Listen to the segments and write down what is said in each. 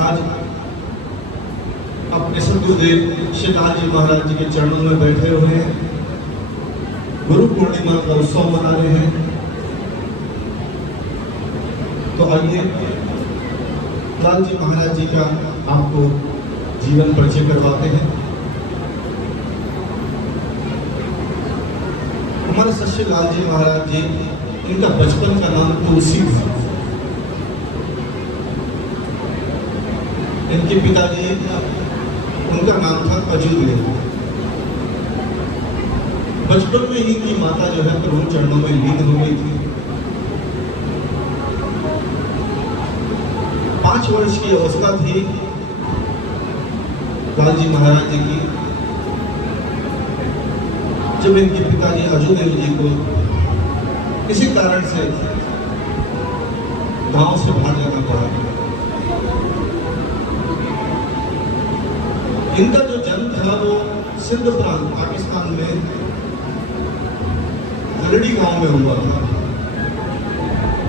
आज अपने सदगुरुदेव श्री लाल जी महाराज जी के चरणों में बैठे हुए हैं, गुरु पूर्णिमा का उत्सव मना रहे हैं। तो आइए लाल जी महाराज जी का आपको जीवन परिचय करवाते हैं। हमारे सच्चे लाल जी महाराज जी, इनका बचपन का नाम तुलसी था। इनके पिताजी, उनका नाम था अजूदेव। बचपन में ही इनकी माता जो है प्रभु चरणों में लीन हो गई थी। 5 वर्ष की अवस्था थी लाल जी महाराज जी की, जब इनके पिताजी अजूदेव जी को किसी कारण से गांव से बाहर जाना पड़ा। इनका जो जन्म था वो सिंध प्रांत पाकिस्तान में गरडी गांव में हुआ था।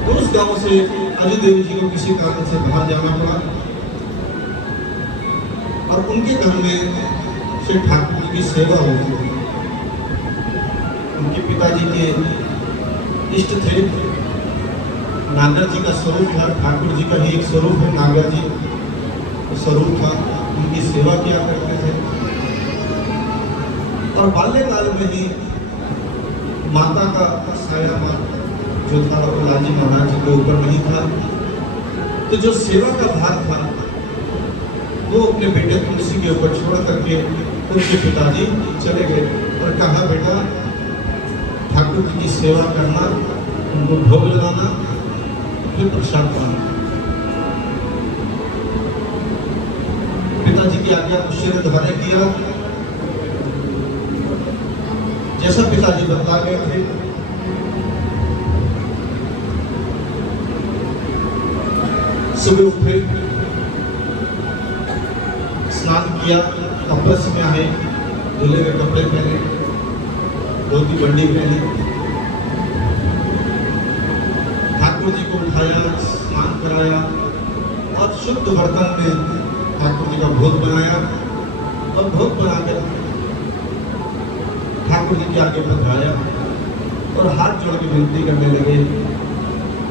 तो उस गांव से अजूदेव जी को किसी कारण से बाहर जाना पड़ा और उनके घर में श्री ठाकुर जी की सेवा होती थी। उनके पिताजी के इष्ट थे, नागर जी का स्वरूप था, ठाकुर जी का ही एक स्वरूप है नागर जी स्वरूप था, उनकी सेवा किया करते थे। और बाल्यकाल में ही माता का साया जो था वो लाल जी महाराज जी के ऊपर नहीं था। तो जो सेवा का भार था वो अपने बेटे तुलसी के ऊपर छोड़ करके उनके पिताजी चले गए और कहा, बेटा ठाकुर जी की सेवा करना, उनको भोग लगाना, फिर प्रसाद पाना। पिताजी की आज्ञा को शिर धारण किया, जैसा पिताजी बता गए थे। सुबह उठे, स्नान किया, कपड़े में आए, धुले हुए कपड़े पहने, धोती बंडी पहनी, ठाकुर जी को उठाया, स्नान कराया और शुद्ध बर्तन में ठाकुर जी का भोग बनाया और भोग बनाकर ठाकुर जी के आगे पधराया और हाथ जोड़ के विनती करने लगे,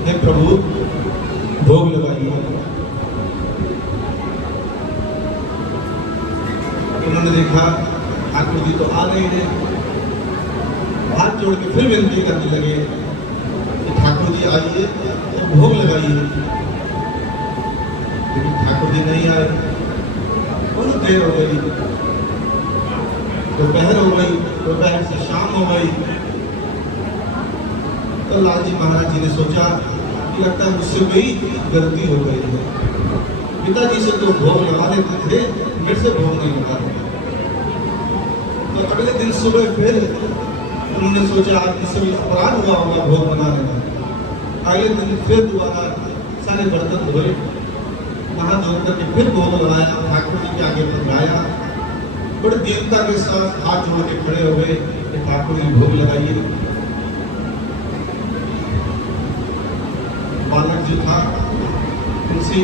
हे प्रभु भोग लगाइए। उन्होंने देखा ठाकुर जी तो आ नहीं रहे, हाथ जोड़ के फिर विनती करने लगे कि ठाकुर जी आइए और भोग लगाइए। लेकिन ठाकुर जी नहीं आए। बहुत देर हो गई, दोपहर हो गई, दोपहर से शाम हो गई। तो लाल जी महाराज जी ने सोचा कि लगता है मुझसे कोई गलती हो गई है। पिताजी से तो भोग लगा लेते थे, मेरे से भोग नहीं लगा। तो अगले दिन सुबह फिर उन्होंने सोचा आज मुझसे अपराध हुआ होगा भोग बनाने का। अगले दिन फिर दोबारा सारे बर्तन धोए, नहा धो करके फिर भोग लगाया, ठाकुर जी के आगे पधराया, बड़े दीनता के साथ हाथ जोड़ के खड़े हो गए कि ठाकुर जी भोग लगाइए। बालक जो था तुलसी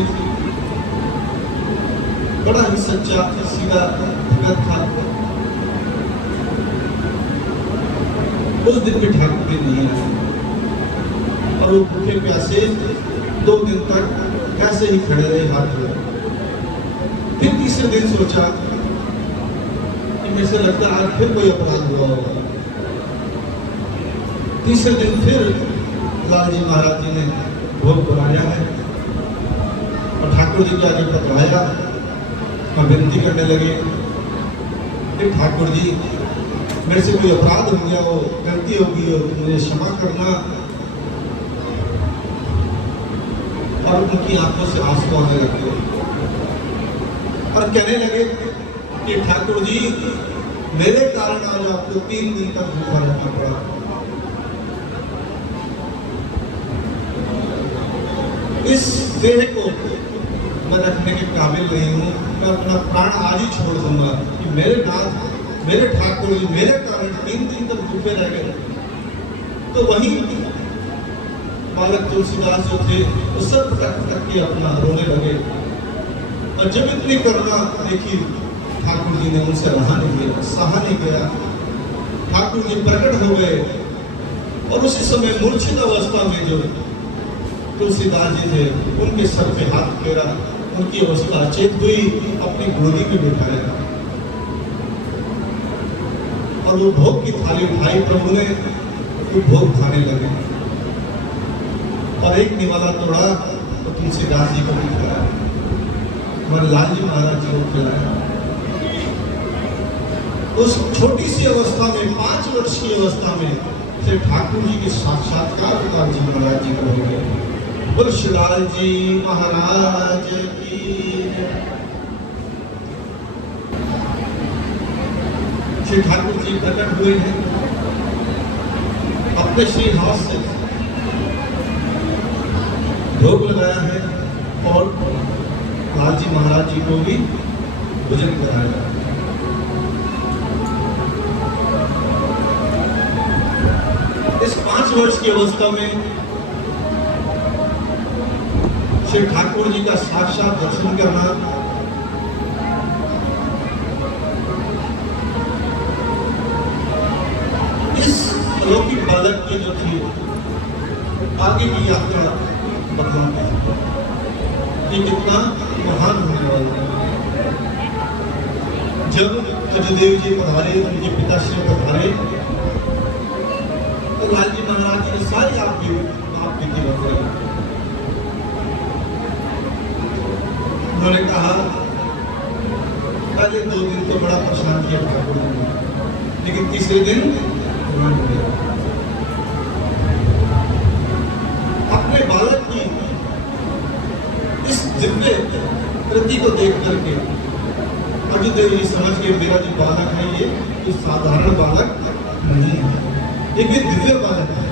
बड़ा ही सच्चा सीधा भगत था। उस दिन भी ठाकुर जी नहीं आए और वो भूखे प्यासे 2 दिन तक ऐसे ही खड़े रहे हाथ जोड़े। फिर तीसरे दिन सोचा कि मेरे से लगता है आज फिर कोई अपराध हुआ होगा। तीसरे दिन फिर लाल जी महाराज जी ने भोग बनाया है और ठाकुर जी के आगे पधराया और विनती करने लगे कि ठाकुर जी मेरे से कोई अपराध हो गया हो, गलती होगी हो तो मुझे क्षमा करना। और उनकी आंखों से आंसू आने लगे और कहने लगे कि ठाकुर जी मेरे कारण आज आपको 3 दिन तक भूखा रहना पड़ा। इस देह को मैं रखने के काबिल नहीं हूँ, मैं अपना प्राण आज ही छोड़ दूंगा कि मेरे नाथ, मेरे ठाकुर जी मेरे कारण 3 दिन तक भूखे रह गए। तो वहीं बालक तुलसीदास जो थे वो सब तक के अपना रोने लगे और जब इतनी करुणा देखी ठाकुर जी ने उनसे रहा नहीं गया, सहा नहीं गया। ठाकुर जी प्रकट हो गए और उसी समय मूर्छित अवस्था में जो तुलसीदास जी थे उनके सर पे हाथ फेरा, उनकी अवस्था अचेत हुई, अपनी गोदी में बिठाया और वो भोग की थाली उठाई प्रभु ने, वो भोग खाने लगे और एक निवाला तोड़ा तो तुलसीदास जी को भी खिलाया, लाल जी महाराज जी को खिलाया। उस छोटी सी अवस्था में 5 वर्ष की अवस्था में श्री ठाकुर जी के साक्षात्कार लाल जी महाराज जी को हो गए। बोल श्री लाल जी महाराज की। श्री ठाकुर जी प्रकट हुए हैं अपने श्री हाथ से भोग लगाया है और लाल जी महाराज जी को भी भोजन कराया। इस 5 वर्ष की अवस्था में श्री ठाकुर जी का साक्षात दर्शन करना, इस अलौकिक बालक की जो थी आगे की यात्रा बताना कि कितना महान होने वाला है। जब अजयदेव जी पधारे, उनके पिता श्री पधारे तो लाल जी महाराज जी ने सारी आपकी बताई। उन्होंने कहा पहले 2 दिन तो बड़ा परेशान किया ठाकुर जी, लेकिन तीसरे दिन अपने बालक की इस दिव्य कृति को देख करके अजयदेव जी समझ के मेरा जो बालक है ये कोई साधारण बालक नहीं है, एक दिव्य बालक है।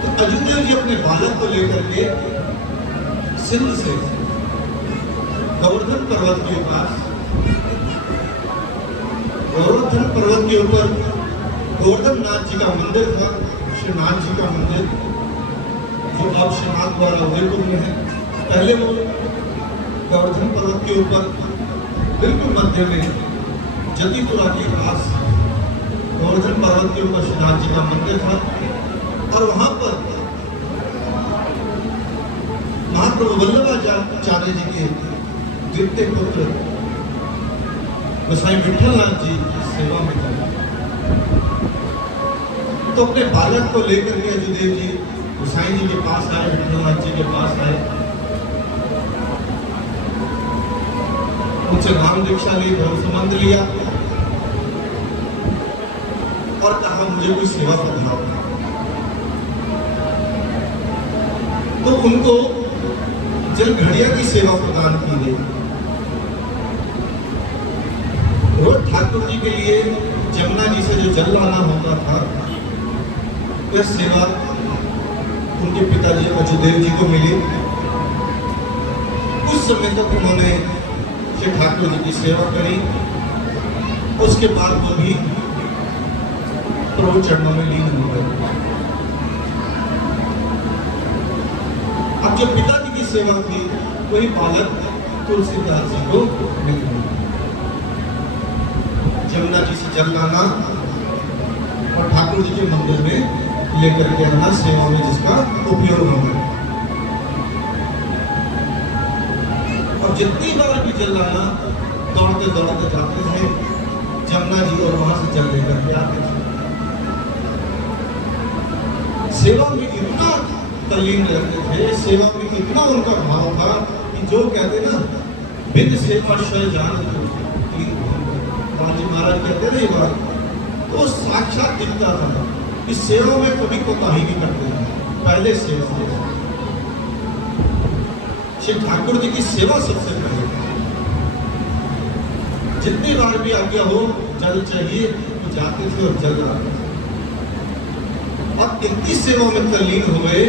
तो अजयदेव जी अपने बालक को लेकर के सिंध से गोवर्धन पर्वत के पास, गोवर्धन पर्वत के ऊपर गोवर्धन नाथ जी का मंदिर था, श्रीनाथ जी का मंदिर जो अब श्रीनाथ द्वारा उदयपुर में है। पहले वो गोवर्धन पर्वत के ऊपर बिल्कुल मध्य में जतिपुरा के पास गोवर्धन पर्वत के ऊपर श्रीनाथ जी का मंदिर था और वहां पर महाप्रभु वल्लभाचार्य जी के द्वितीय पुत्र गोसाई विठलनाथ जी सेवा में थे। तो अपने बालक को लेकर के अजयदेव जी गोसाई जी के पास आए, विठलनाथ जी के पास आए, उनसे नाम दीक्षा ली, धर्म संबंध लिया और कहा मुझे कोई सेवा बताओ। तो उनको जल घड़िया की सेवा प्रदान की गई। रोज ठाकुर जी के लिए जमुना जी से जो जल लाना होता था, यह सेवा उनके पिताजी अजयदेव जी को मिली। कुछ समय तक उन्होंने श्री ठाकुर जी की सेवा करी, उसके बाद वो भी प्रभु चरणों में लीन हो गए। अब जब पिताजी की सेवा की, कोई बालक तुलसीदास जी को नहीं मिला। जमुना जी से जल लाना और ठाकुर जी के मंदिर में लेकर के आना, सेवा में जिसका उपयोग होगा। और जितनी बार भी जल लाना दौड़ते दौड़ते जाते थे जमुना जी और वहां से जल लेकर के आते थे। सेवा में इतना तल्लीन रहते थे, सेवा में इतना उनका भाव था कि जो कहते ना बिन सेवा शय जान, महाराज कहते ना ये बात, तो साक्षात दिखता था कि सेवा में कभी कोताही नहीं करते थे। पहले सेवा श्री ठाकुर जी की सेवा सबसे पहले, जितनी बार भी आज्ञा हो जल चाहिए तो जाते थे और जल लाते थे। अब इतनी सेवा में तल्लीन हो गए,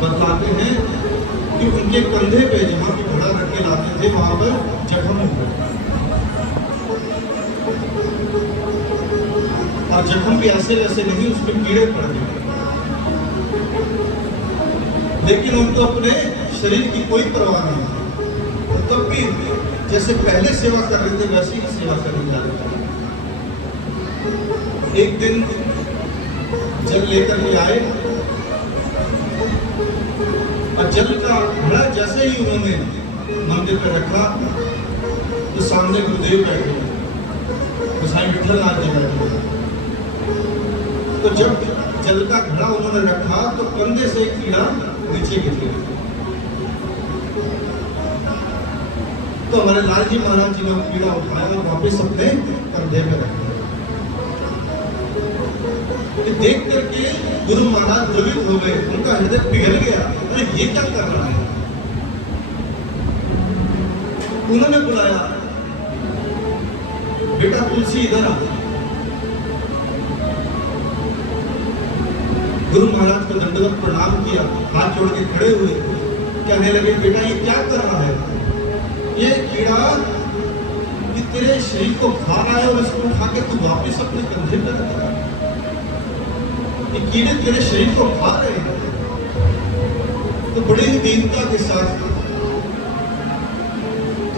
बतलाते हैं कि उनके कंधे पे जहां भी घोड़ा रख के लाते थे वहां पर जख्म हो गए, और जख्म भी ऐसे वैसे नहीं, उसमें कीड़े पड़ गए। लेकिन उनको अपने शरीर की कोई परवाह नहीं थी। तो तब भी जैसे पहले सेवा कर रहे थे वैसे ही सेवा करने जा रहे थे। एक दिन जल लेकर के आए और जल का घड़ा जैसे ही उन्होंने मंदिर पर रखा तो सामने गुरुदेव बैठे, गोसाई विठल नाथ जी बैठे। तो जब जल का घड़ा उन्होंने रखा तो कंधे से एक कीड़ा नीचे गिर गया। तो हमारे लाल जी महाराज जी ने कीड़ा उठाया और वापिस अपने कंधे में रखा। देख करके गुरु महाराज द्रवित हो गए, उनका हृदय पिघल गया। अरे ये क्या कर रहा है? उन्होंने बुलाया, बेटा तुलसी इधर आ। गुरु महाराज को दंडवत प्रणाम किया, हाथ जोड़ के खड़े हुए, कहने लगे बेटा ये क्या कर रहा है? ये कीड़ा कि तेरे शरीर को खा रहा है और इसको उठा के तू वापिस अपने कंधे पर रख रहा है। ये कीड़े तेरे शरीर को खा रहे हैं। तो बड़ी ही दीनता के साथ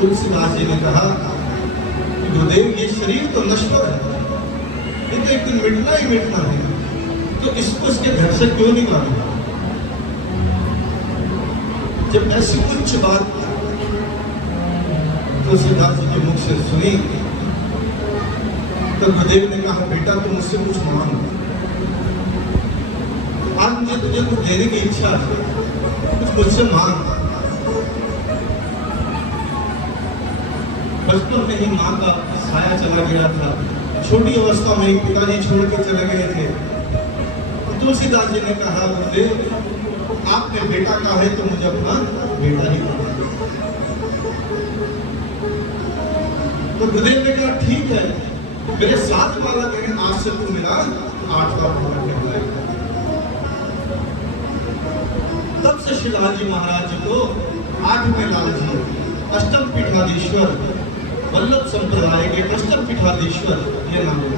तुलसीदास जी ने कहा कि गुरुदेव ये शरीर तो नश्वर है, ये तो एक दिन मिटना ही मिटना है, तो इसको इसके घर से क्यों नहीं माना? जब ऐसी कुछ बात तुलसीदास जी के मुख से सुनी तो गुरुदेव ने कहा बेटा तुम मुझसे कुछ मांगो, आज मुझे तुझे कुछ देने की इच्छा है, कुछ मुझसे मांग। बचपन में ही माँ का साया चला गया था, छोटी अवस्था में ही पिताजी छोड़ के चले गए थे। तो तुलसीदास जी ने कहा गुरुदेव आपने बेटा कहा है तो मुझे अपना बेटा ही बना दो। तो गुरुदेव ने कहा ठीक है, मेरे 7 माला कहने आज से तू मेरा 8वां माला कहलाएगा। तब से श्री लाल जी महाराज जी को 8वें लाल जी, अष्टम पीठाधीश्वर, वल्लभ संप्रदाय के अष्टम पीठाधीश्वर ये नाम है।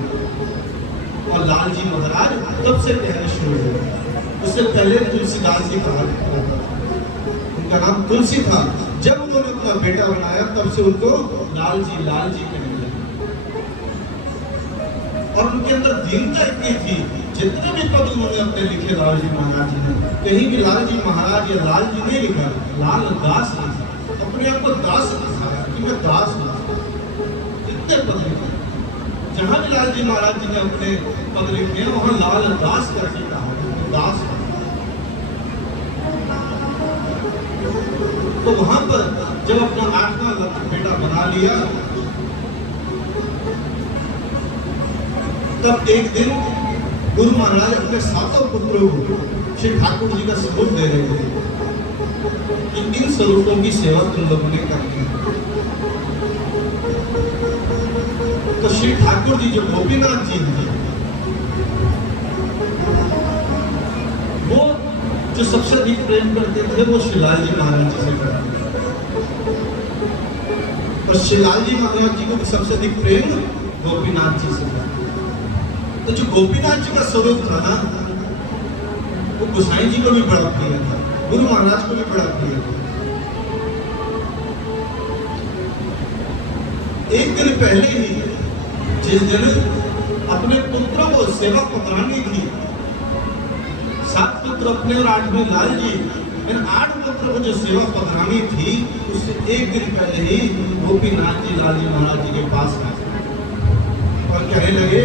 और लाल जी महाराज तब से कहने शुरू हुए। उससे पहले तुलसीदास जी कहा उनका नाम तुलसी था। जब उन्होंने अपना बेटा बनाया तब से उनको लाल जी कहने लगे। और उनके अंदर दीनता इतनी थी, जितने भी पद उन्होंने अपने लिखे लाल जी महाराज जी ने, कहीं भी लाल जी महाराज या लाल जी नहीं लिखा, लाल दास लिखा, अपने आप को दास दिखाया कि मैं दास हूं। इतने पद लिखे, जहां भी लाल जी महाराज जी ने अपने पद लिखे वहां लाल दास करके कहा दास। तो वहां पर जब अपना 8वां बेटा बना लिया तब एक दिन गुरु महाराज अपने 7 पुत्रों को श्री ठाकुर जी का स्वरूप दे रहे थे कि इन स्वरूपों की सेवा तुम लोगों ने करनी है। तो श्री ठाकुर जी जो गोपीनाथ जी थे वो जो सबसे अधिक प्रेम करते थे वो श्री लाल जी महाराज जी से करते थे। और श्री लाल जी महाराज जी को सबसे अधिक प्रेम गोपीनाथ जी से करते। तो जो गोपीनाथ जी का स्वरूप था ना वो गोसाई जी को भी बड़ा प्रिय था, गुरु महाराज को भी बड़ा प्रिय था। एक दिन पहले ही जिस दिन अपने पुत्रों को सेवा पकड़ानी थी, 7 पुत्र अपने और 8वें लाल जी, इन 8 पुत्रों को जो सेवा पकड़ानी थी उससे एक दिन पहले ही गोपीनाथ जी लाल जी महाराज जी के पास आए और कहने लगे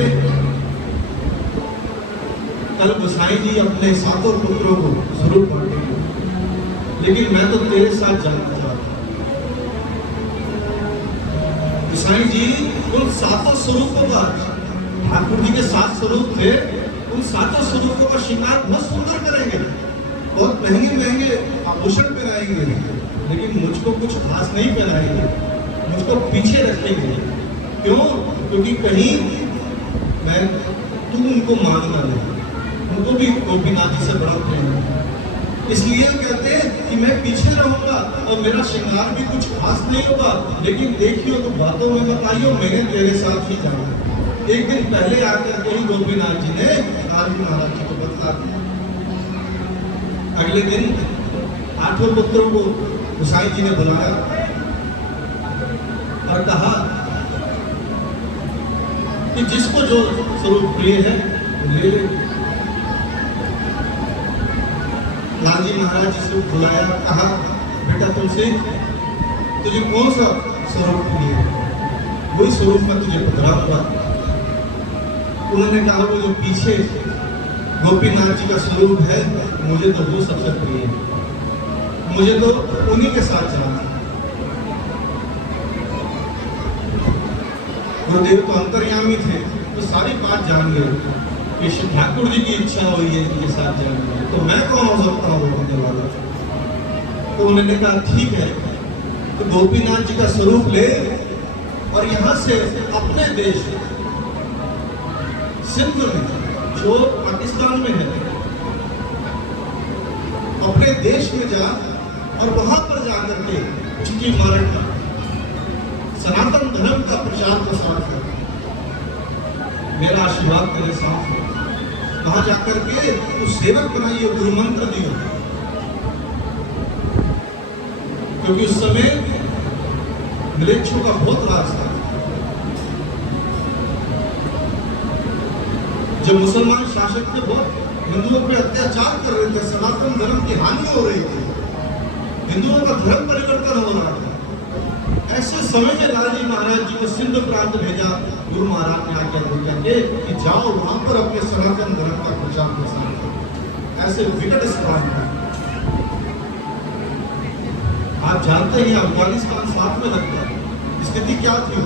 कल गोसाई जी अपने 7 पुत्रों को जरूर बांटेंगे, लेकिन मैं तो तेरे साथ जाना चाहता हूं। गोसाई जी उन 7 स्वरूपों का, ठाकुर जी के 7 स्वरूप थे, उन 7 स्वरूपों का श्रृंगार बहुत सुंदर करेंगे, बहुत महंगे महंगे आभूषण पहनाएंगे, लेकिन मुझको कुछ खास नहीं पहनाएंगे, मुझको पीछे रखेंगे। क्यों? क्योंकि कहीं मैं तू उनको मांगना नहीं, उनको भी गोपीनाथ जी से बड़ा प्रेम है, इसलिए कहते हैं कि मैं पीछे रहूंगा और मेरा श्रृंगार भी कुछ खास नहीं होगा, लेकिन देखियो तो बातों में बताइयो मैंने तेरे साथ ही जाना। एक दिन पहले आकर के ही गोपीनाथ जी ने लाल जी महाराज जी को बतला दिया। अगले दिन 8वें पुत्र को गोसाई जी ने बुलाया और कहा कि जिसको जो स्वरूप प्रिय है वो ले ले। लाल जी महाराज जी से बुलाया, कहा बेटा तुझे कौन सा स्वरूप प्रिय है, वही स्वरूप में तुझे पधराऊंगा। उन्होंने कहा वो जो पीछे गोपीनाथ जी का स्वरूप है मुझे तो वो सबसे प्रिय है, मुझे तो उन्हीं के साथ जाना। गुरुदेव तो अंतर्यामी थे, तो सारी बात जान गए कि श्री ठाकुर जी की इच्छा हुई है इनके साथ जाने, तो मैं कौन हो सकता हूँ बोलने वाला। तो उन्होंने कहा ठीक है, तो गोपीनाथ जी का स्वरूप ले और यहाँ से अपने देश सिंध में जो पाकिस्तान में है, अपने देश में जा और वहां पर जाकर के उसकी मराठी सनातन धर्म का प्रचार प्रसार कर। मेरा आशीर्वाद तेरे साथ है। वहां जाकर के उस सेवक बनाइए, गुरु मंत्र दियो, क्योंकि उस समय मलेच्छों का बहुत राज था। जब मुसलमान शासक थे बहुत हिंदुओं पे अत्याचार कर रहे थे, सनातन धर्म की हानि हो रही थी, हिंदुओं का धर्म परिवर्तन हो रहा था। ऐसे समय में लालजी महाराज जी को सिंध प्रांत भेजा, गुरु महाराज ने आज्ञा देकर कि जाओ वहां पर अपने सनातन धर्म का प्रचार प्रसार करो। ऐसे विकट स्थान था। आप जानते हैं अफगानिस्तान साथ में लगता है, स्थिति क्या थी।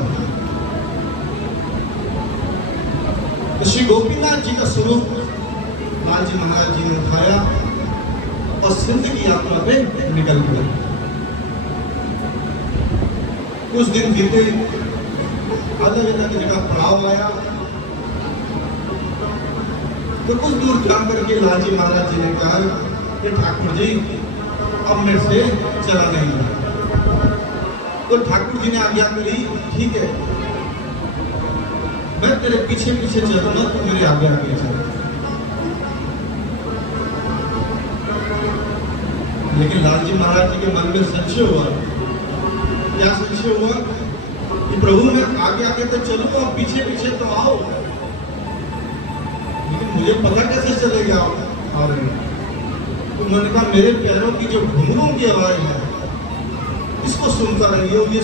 तो श्री गोपीनाथ जी का स्वरूप लालजी महाराज जी ने उठाया और सिंध की यात्रा पे निकल गए। कुछ दिन बीते, अलग अलग जगह पड़ाव आया, तो कुछ दूर जाकर के लालजी महाराज जी ने कहा कि ठाकुर जी अब मेरे से चला नहीं है। तो ठाकुर जी ने आज्ञा करी, ठीक है मैं तेरे पीछे पीछे चलूंगा, तो मेरे आगे आगे चल। लेकिन लालजी महाराज जी के मन में संशय हुआ। क्या संशय हुआ कि प्रभु मैं आगे आगे तो चलूंगा और पीछे पीछे तो आओ, लेकिन मुझे पता कैसे चलेगा। और तो उन्होंने कहा मेरे पैरों की जो घुंघरूओं की आवाज है इसको सुनता रहिए, ये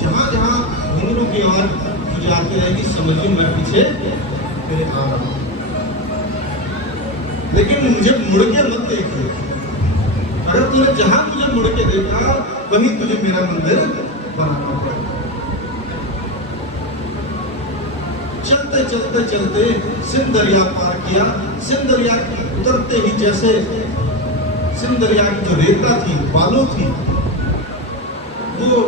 जहां जहां घुंघरूओं की आवाज मुझे आती रहेगी समझिए मैं पीछे तेरे आ रहा हूं, लेकिन मुझे मुड़ के मत देखिए। अगर तूने जहां मुझे मुड़ के देखा वहीं तुझे मेरा मंदिर बनाना पड़ेगा। चलते चलते चलते सिंध दरिया पार किया। सिंध दरिया उतरते ही जैसे सिंध दरिया की जो रेता थी, बालू थी, वो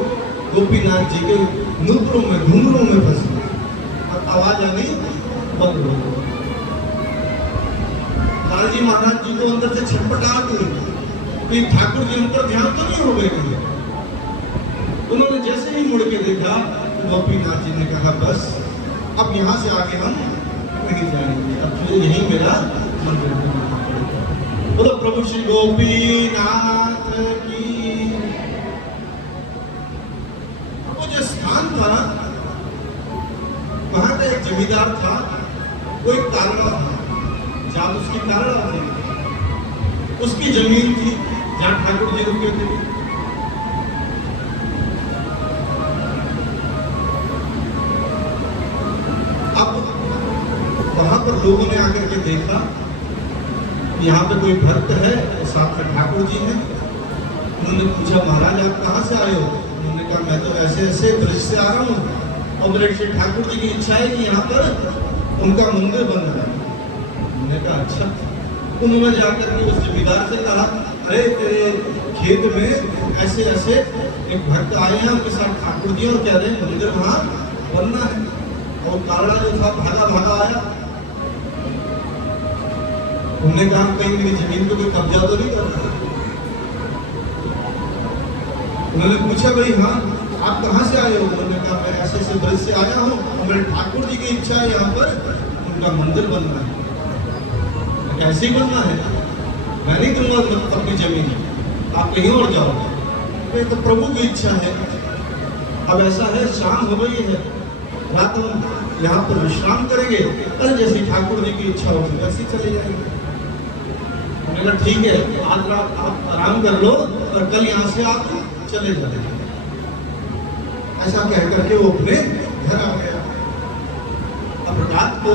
गोपीनाथ जी के नूपुरों में घुंघरूओं में फंस गई और आवाज आनी बंद हो गई। लालजी महाराज जी को अंदर से छटपटाहट हुई कि ठाकुर जी उन पर ध्यान तो नहीं हो गए। उन्होंने जैसे ही मुड़ के देखा, गोपीनाथ जी ने कहा बस अब यहाँ से आगे हम नहीं जाएंगे, अब तो यही मेरा मंदिर है। बोलो प्रभु श्री गोपीनाथ की। वो जो स्थान था वहां का एक जमींदार था, वो एक तारणा था, जहां उसकी तारणा थी, उसकी जमीन थी जहां ठाकुर जी रुके थे। अब वहां पर लोगों ने आकर के देखा यहाँ पे कोई भक्त है, साथ में ठाकुर जी हैं। उन्होंने पूछा महाराज आप कहाँ से आए हो? उन्होंने कहा मैं तो ऐसे ऐसे ब्रज से आ रहा हूँ और मेरे श्री ठाकुर जी की इच्छा है कि यहाँ पर उनका मंदिर बन रहा है। उन्होंने कहा अच्छा। उन्होंने जाकर के उस जमींदार से कहा अरे तेरे खेत में ऐसे ऐसे एक भक्त आए हैं, उनके साथ ठाकुर जी और कह रहे हैं मंदिर वहाँ बनना है। और कारणा जो था भागा भागा आया। उन्होंने कहा कहीं मेरी जमीन पे कोई कब्जा तो नहीं करता। उन्होंने पूछा भाई हाँ आप कहाँ से आए हो? उन्होंने कहा मैं ऐसे ऐसे ब्रज से आया हूँ और मेरे ठाकुर जी की इच्छा है यहाँ पर उनका मंदिर बनना है। कैसे ही बनना है? मैं नहीं दूंगा अपनी जमीन, आप कहीं और जाओ। ये तो प्रभु की इच्छा है। अब ऐसा है, शाम हो गई है, रात हम यहाँ पर विश्राम करेंगे, कल जैसे ठाकुर जी की इच्छा होगी वैसे चले जाएंगे। हमने कहा ठीक है, आज रात आप आराम कर लो और कल यहाँ से आप चले जाएंगे। ऐसा कह करके वो अपने घर आ गया। अब रात को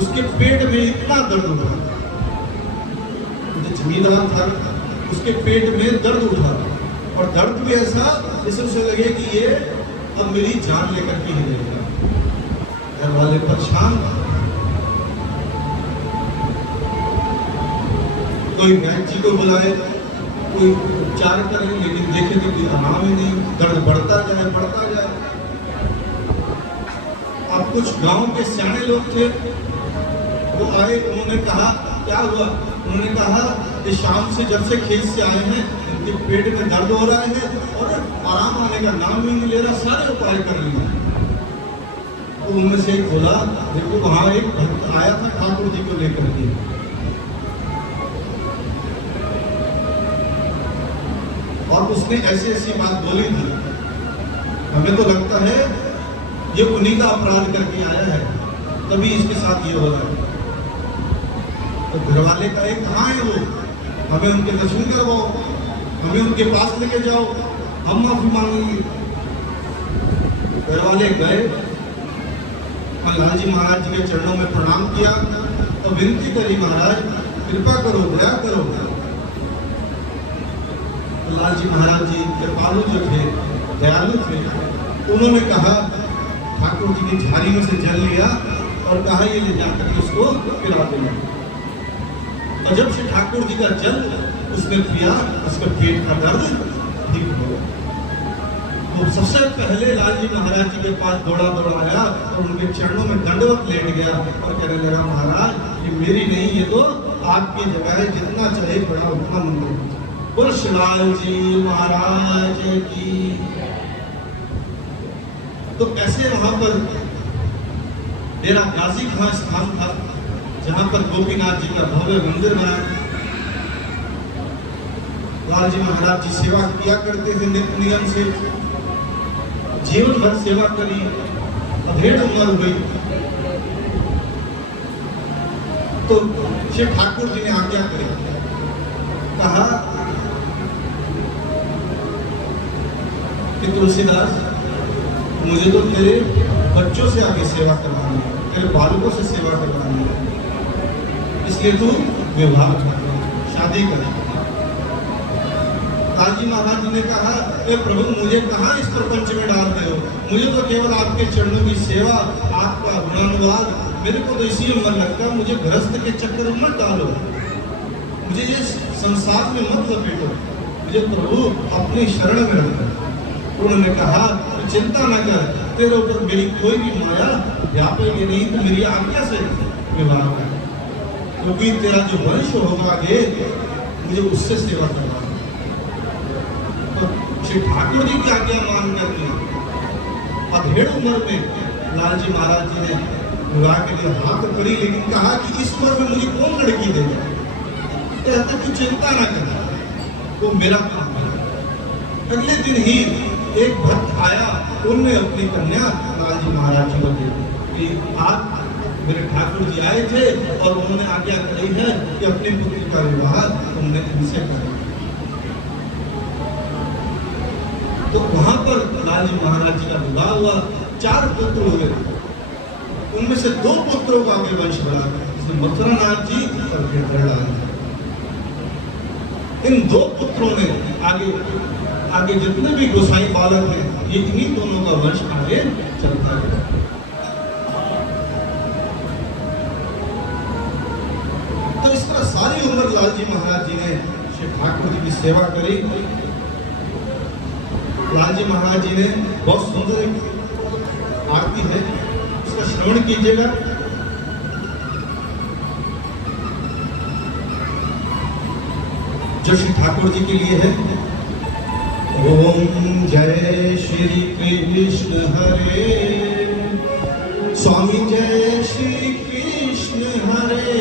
उसके पेट में इतना दर्द उठा, जो जमींदार था उसके पेट में दर्द उठा, और दर्द भी ऐसा जैसे उसे लगे कि ये अब मेरी जान लेकर के ही रहेगा। घर वाले परेशान, कोई वैद्य जी को बुलाए, कोई उपचार करे, लेकिन देखे तो कोई आराम ही नहीं, दर्द बढ़ता जाए बढ़ता जाए। अब कुछ गांव के सियाने लोग थे, वो आए, उन्होंने कहा क्या हुआ? उन्होंने कहा कि शाम से जब से खेत से आए हैं इनके पेट में दर्द हो रहा है और आराम आने का नाम भी नहीं ले रहा, सारे उपाय कर लिए। तो उनमें से एक बोला, देखो वहां एक भक्त आया था ठाकुर जी को लेकर के, और उसने ऐसी ऐसी बात बोली थी, हमें तो लगता है ये उन्हीं का अपराध करके आया है, तभी इसके साथ ये हो रहा है। तो घर वाले का एक कहाँ है वो, हमें उनके दर्शन करवाओ, हमें उनके पास लेके जाओ, हम माफी मांगेंगे। घर वाले गए, लाल जी महाराज जी के चरणों में प्रणाम किया और विनती करी, महाराज कृपा करो, दया करो। लाल जी महाराज जी कृपालु जो थे, दयालु थे, उन्होंने कहा ठाकुर जी की झाड़ी में से जल लिया और कहा ये ले जाकर के उसको पिला देना। और जब से ठाकुर जी का जल उसने पिया, उसका पेट का दर्द ठीक हो गया। तो सबसे पहले लाल जी महाराज जी के पास दौड़ा आया और उनके चरणों में दंडवत लेट गया और कहने लगा, महाराज ये मेरी नहीं, ये तो आपकी जगह है, जितना चाहे बड़ा उतना मंदिर। बोल शिवाल जी महाराज की। तो ऐसे वहां पर डेरा गाजी खां स्थान था, जहां पर गोपीनाथ जी का भव्य मंदिर बना। लाल जी महाराज जी सेवा किया करते थे नित्य नियम से, जीवन भर सेवा करी, अधेड़ उम्र हुई। तो श्री ठाकुर जी ने आज्ञा करी, कहा कि तुलसीदास मुझे तो तेरे बच्चों से आगे सेवा करवानी है, तेरे बालकों से सेवा करवानी है, इसलिए तू विवाह शादी कर। काजी महाराज जी ने कहा, ए प्रभु मुझे कहाँ इस प्रपंच में डाल रहे हो, मुझे तो केवल आपके चरणों की सेवा, आपका गुणानुवाद, मेरे को तो इसी में मन लगता है, मुझे गृहस्थ के चक्कर में मत डालो, मुझे ये संसार में मत लपेटो, मुझे प्रभु अपनी शरण में रखो। उन्होंने कहा चिंता न कर, तेरे ऊपर मेरी कोई भी माया व्यापेगी नहीं, तो मेरी आज्ञा से विवाह कर, क्योंकि तेरा जो वंश होगा आगे मुझे उससे सेवा करवा। तो श्री ठाकुर जी की आज्ञा मान करके अधेड़ उम्र में लाल जी महाराज जी ने विवाह के लिए हाथ करी, लेकिन कहा कि इस उम्र में मुझे कौन लड़की देगा? कहता तू चिंता न कर, वो मेरा काम है। अगले दिन ही एक भक्त आया, उनने अपनी कन्या लाल जी महाराज जी को दी कि आज मेरे ठाकुर जी आए थे और उन्होंने आज्ञा करी है कि अपनी पुत्री का विवाह तुमने इनसे करा। तो वहां पर लाल जी महाराज जी का विवाह हुआ, 4 पुत्र हुए, उनमें से 2 पुत्रों का आगे वंश बढ़ा, जिसमें मथुरा नाथ जी और गिरधरलाल जी। इन 2 पुत्रों ने आगे जितने भी गोसाई बालक हैं, ये इन्हीं दोनों का वंश आगे चलता है। तो इस तरह सारी उम्र लाल जी महाराज जी ने श्री ठाकुर जी की सेवा करी। लाल जी महाराज जी ने बहुत सुंदर आरती है, उसका श्रवण कीजिएगा। जो श्री ठाकुर जी के लिए है। ओम जय श्री कृष्ण हरे, स्वामी जय श्री कृष्ण हरे,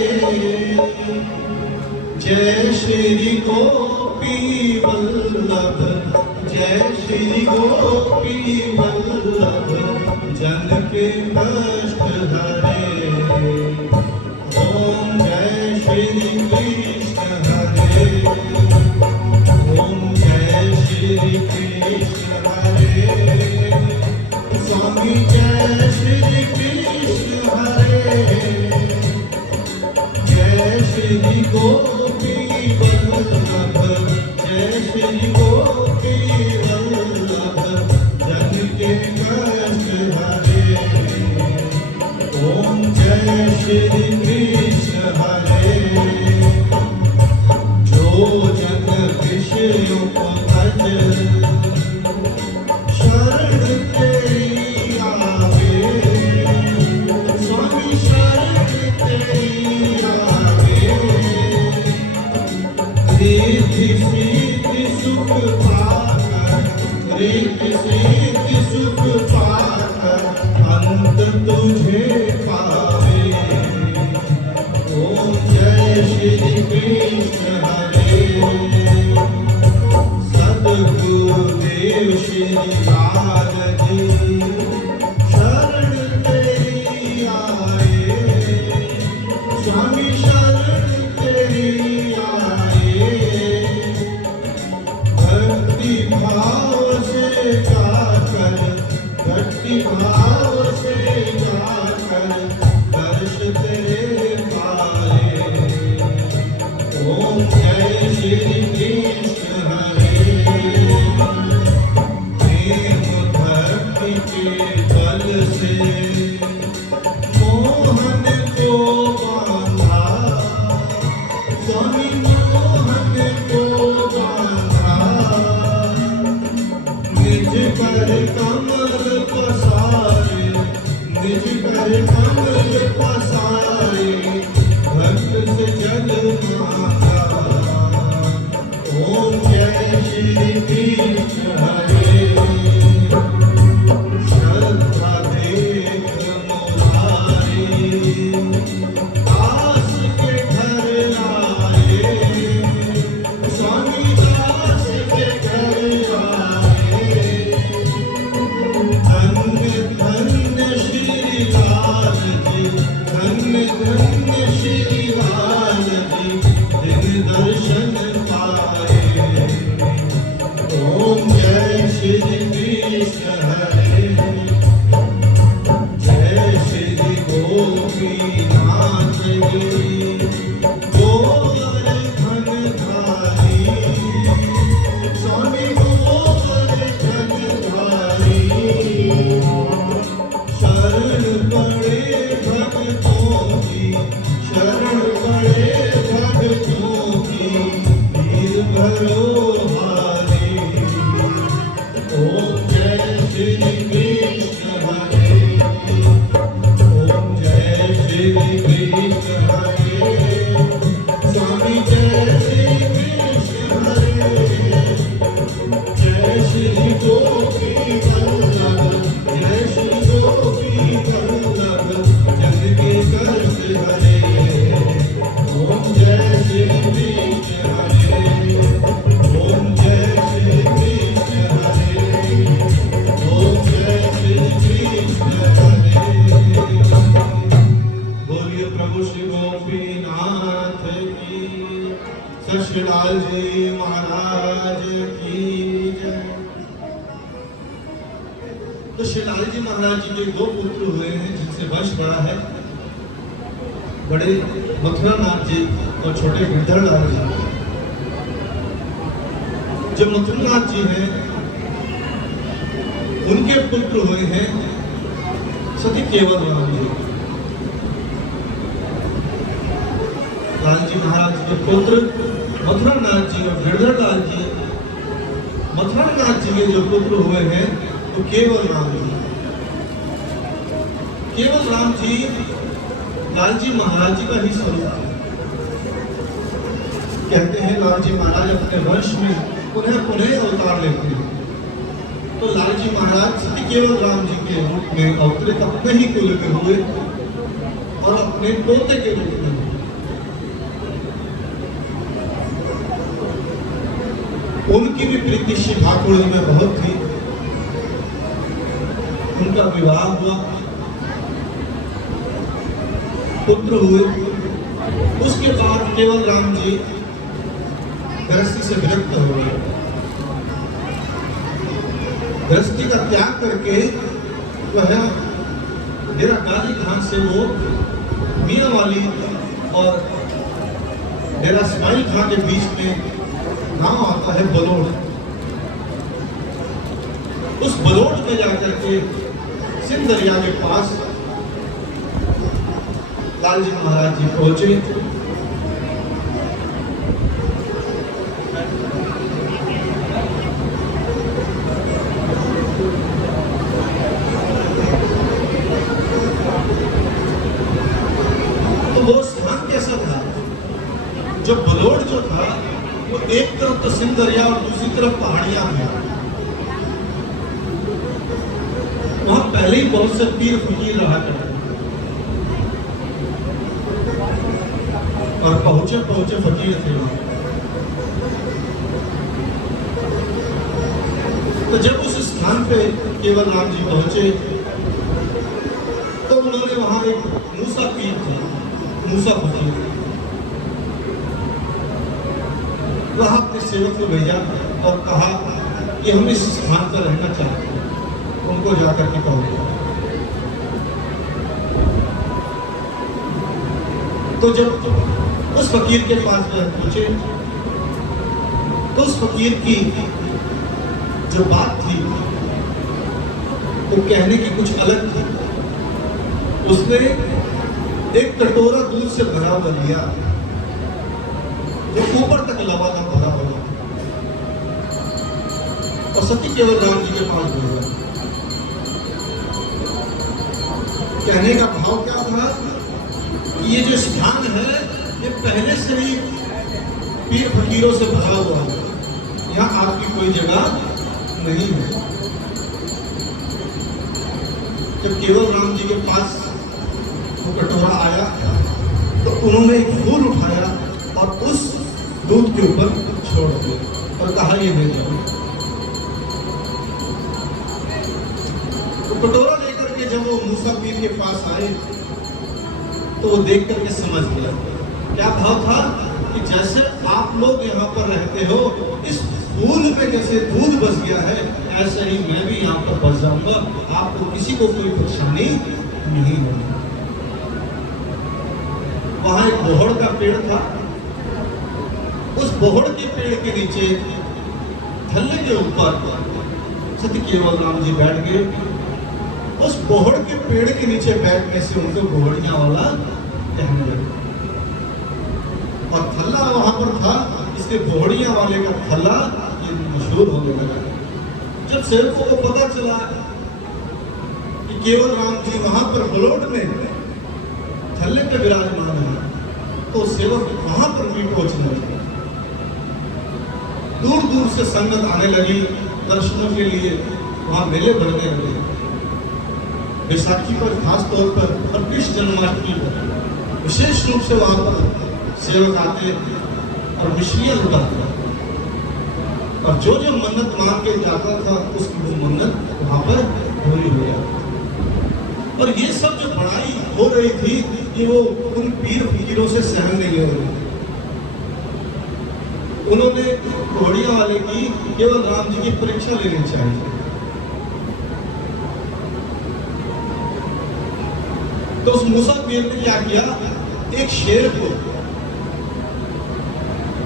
जय श्री गोपीनाथ गोपी वल्लभ, जय श्री गोपी वल्लभ, जन के कष्ट हरे। ओम जय श्री कृष्ण हरे, ओम जय श्री कृष्ण हरे। स्वामी जय श्री कृष्ण हरे, जय श्री गोपी वल्लभ, जय श्री गोपी वल्लभ, जन के कष्ट हरे। ओम जय श्री कृष्ण हरे। जो जन विषयों को भज, शरण तेरी आवे। स्वामी शरण तेरी आवे। रिद्धि सिद्धि सुख पाकर, रिद्धि सिद्धि सुख पाकर, अंत तुझे पावे। ओम जय श्री कृष्ण हरे। सद्गुरुदेव श्री लाल जी, शरण तेरी आए। स्वामी शरण तेरी आए। भक्ति भाव से जाकर, भक्ति भाव से जाकर, दर्श तेरे पाए। ओम जय श्री कृष्ण हरे। प्रेम भक्ति के बल से मोहन को बांधा। स्वामी मोहन को बांधा। निज कर कमल पसारे, निज कर कमल पसारे, भक्त से जल मांगा। ओम जय श्री कृष्ण हरे। श्रद्धा देख मुरारी, दास के घर आए। स्वामी दास के घर आए। धन्य धन्य श्री लाल जी, धन्य धन्य श्री लाल जी, दिन दर्शन पाए। ओम जय श्री कृष्ण हरे। जय श्री गोपीनाथ जी, गोवर्धन धारी। स्वामी गोवर्धन धारी। शरण पड़े भक्तों की, शरण पड़े भक्तों की, वीर भरो हारी। ओम जय श्री कृष्ण हरे। ओम जय श्री कृष्ण हरे। स्वामी जय श्री कृष्ण हरे। जय श्री गोपी वल्लभ, जय श्री गोपी वल्लभ, जन के कष्ट हरे। ओम जय श्री कृष्ण हरे। ओम जय श्री कृष्ण हरे। ओम जय श्री कृष्ण हरे। बोलिए प्रभु श्री गोपीनाथ की, ससुराल जी महाराज की जय। तो श्री लाल जी महाराज जी के दो पुत्र हुए हैं जिनसे वंश बड़ा है। बड़े मथुरा नाथ जी और छोटे गिरधर लाल जी। जो मथुरा नाथ जी हैं उनके पुत्र हुए हैं सती केवल राम जी। लाल जी महाराज के पुत्र मथुरा नाथ जी और गिरधर लाल जी। मथुरा नाथ जी के जो पुत्र हुए हैं तो केवल राम जी। केवल राम जी लाल जी महाराज जी का ही स्वरूप है। कहते हैं लाल जी महाराज अपने वंश में पुनः पुनः अवतार लेते हैं। तो लाल जी महाराज सती केवल राम जी के रूप में अवतरित अपने ही कुल के हुए और अपने पोते के रूप में। उनकी भी प्रीति श्री ठाकुर जी में बहुत थी। उनका विवाह हुआ, पुत्र हुए। उसके बाद केवल राम जी गृहस्थी से विरक्त हो गए। गृहस्थी का त्याग करके वह डेरा गाजी खान से वो मीरा वाली और डेरा इस्माइल खान के बीच में गांव आता है बलोड़। उस बलोड़ में जाकर के सिंध दरिया के पास लालजी महाराज जी पहुंचे। तो वो स्थान कैसा था? जो बलोड़ जो था वो एक तरफ तो सिंध दरिया और दूसरी तरफ पहाड़ियां थी। वहां पहले ही बहुत से पीर फकीर रहा करते और पहुंचे पहुंचे फकीर थे वहां। तो जब उस स्थान पे केवल राम जी पहुंचे तो उन्होंने वहां एक मूसा पीर था, मूसा फकीर, वहां अपने सेवक को भेजा और कहा कि हम इस स्थान पर रहना चाहते हैं, उनको जाकर के कहो। तो जब उस फकीर के पास पहुंचे तो उस फकीर की जो बात थी वो कहने की कुछ अलग थी। उसने एक कटोरा दूध से भरा हुआ लिया जो ऊपर तक लबालब भरा हुआ और सती केवल राम जी के पास भेजा। कहने का भाव क्या था कि ये जो स्थान है ये पहले से ही पीर फकीरों से भरा हुआ है, यहाँ आपकी कोई जगह नहीं है। जब केवल राम जी के पास वो कटोरा आया तो उन्होंने एक फूल उठाया और उस दूध के ऊपर छोड़ दिया और कहा ये ले जाओ। तो कटोरा लेकर के जब वो मूसा पीर के पास आए तो वो देख करके समझ गया। क्या भाव था कि जैसे आप लोग यहाँ पर रहते हो, इस फूल पे जैसे दूध बस गया है, ऐसे ही मैं भी यहाँ पर बस जाऊंगा, आपको किसी को कोई परेशानी नहीं होगी। वहां एक बोहड़ का पेड़ था। उस बोहड़ के पेड़ के नीचे थल्ले के ऊपर सती केवल राम जी बैठ गए। उस बोहड़ के पेड़ के नीचे बैठने से उनको बोहड़िया वाला कहने लगे और थल्ला वहां पर था, इसलिए बोहड़िया वाले का थल्ला ये मशहूर होने लगा। जब सेवकों को पता चला कि केवल राम जी वहां पर बलोड़ में थल्ले पे विराजमान है तो सेवक वहां पर भी पहुंचने लगे। दूर दूर से संगत आने लगी दर्शनों के लिए, वहां मेले भरने लगे। बैसाखी पर खास तौर पर और कृष्ण जन्माष्टमी पर विशेष रूप से वहां पर सेवक आते और मिश्रियां लुटाते और जो जो मन्नत मांग के जाता था उसकी वो मन्नत वहां पर पूरी हो जाती। और ये सब जो बड़ाई हो रही थी कि वो उन पीर फकीरों से सहन नहीं हो रही। उन्होंने घोड़िया वाले की केवल राम जी की परीक्षा लेनी चाहिए। तो उस मूसा पीर ने क्या किया, एक शेर को